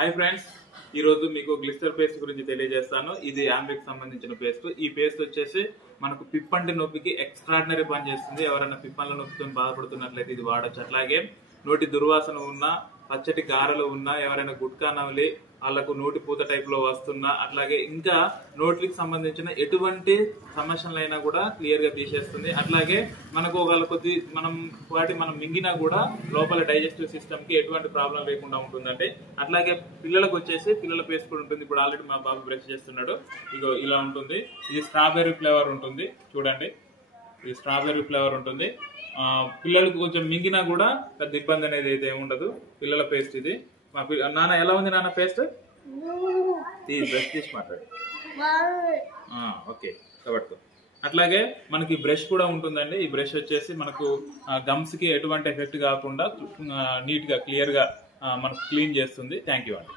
Hi friends, ఈ రోజు మీకు గ్లిస్టర్ పేస్ట్ గురించి తెలియజేస్తాను. ఇది ఆంబ్లిక్ సంబంధించిన పేస్ట్. ఈ పేస్ట్ వచ్చేసి మనకు పిప్పంటి నొప్పికి ఎక్స్ట్రాడినరీ పని చేస్తుంది. ఎవరైనా పిప్పంల నొప్పితో బాధపడుతున్నట్లయితే ఇది వాడచ్చు. అట్లాగే నోటి దుర్వాసన ఉన్నా, పచ్చటి గారెలు ఉన్నా, ఎవరైనా గుట్కా నవలి వాళ్ళకు నోటి పూత టైప్ లో వస్తున్నా, అట్లాగే ఇంకా నోట్లకు సంబంధించిన ఎటువంటి సమస్యలైనా కూడా క్లియర్ గా తీసేస్తుంది. అట్లాగే మనకు ఒకవేళ కొద్ది మనం మింగినా కూడా లోపల డైజెస్టివ్ సిస్టమ్ కి ఎటువంటి ప్రాబ్లం లేకుండా ఉంటుందంటే. అట్లాగే పిల్లలకు వచ్చేసి పిల్లల పేస్ట్ కూడా ఉంటుంది. ఇప్పుడు ఆల్రెడీ మా బాబు బ్రష్ చేస్తున్నాడు. ఇగో ఇలా ఉంటుంది. ఇది స్ట్రాబెర్రీ ఫ్లేవర్ ఉంటుంది. చూడండి, ఇది స్ట్రాబెర్రీ ఫ్లేవర్ ఉంటుంది. పిల్లలకు కొంచెం మింగినా కూడా పెద్ద ఇబ్బంది అనేది అయితే ఉండదు. పిల్లల పేస్ట్ ఇది. మా నాన్న ఎలా ఉంది నాన్న పేస్ట్? బ్రష్ తీసి మాట్లాడు. ఓకే, కాబట్టి అట్లాగే మనకి బ్రష్ కూడా ఉంటుందండి. ఈ బ్రష్ వచ్చేసి మనకు గమ్స్ కి ఎటువంటి ఎఫెక్ట్ కాకుండా నీట్ గా క్లియర్ గా మనకు క్లీన్ చేస్తుంది. థ్యాంక్ యూ అండి.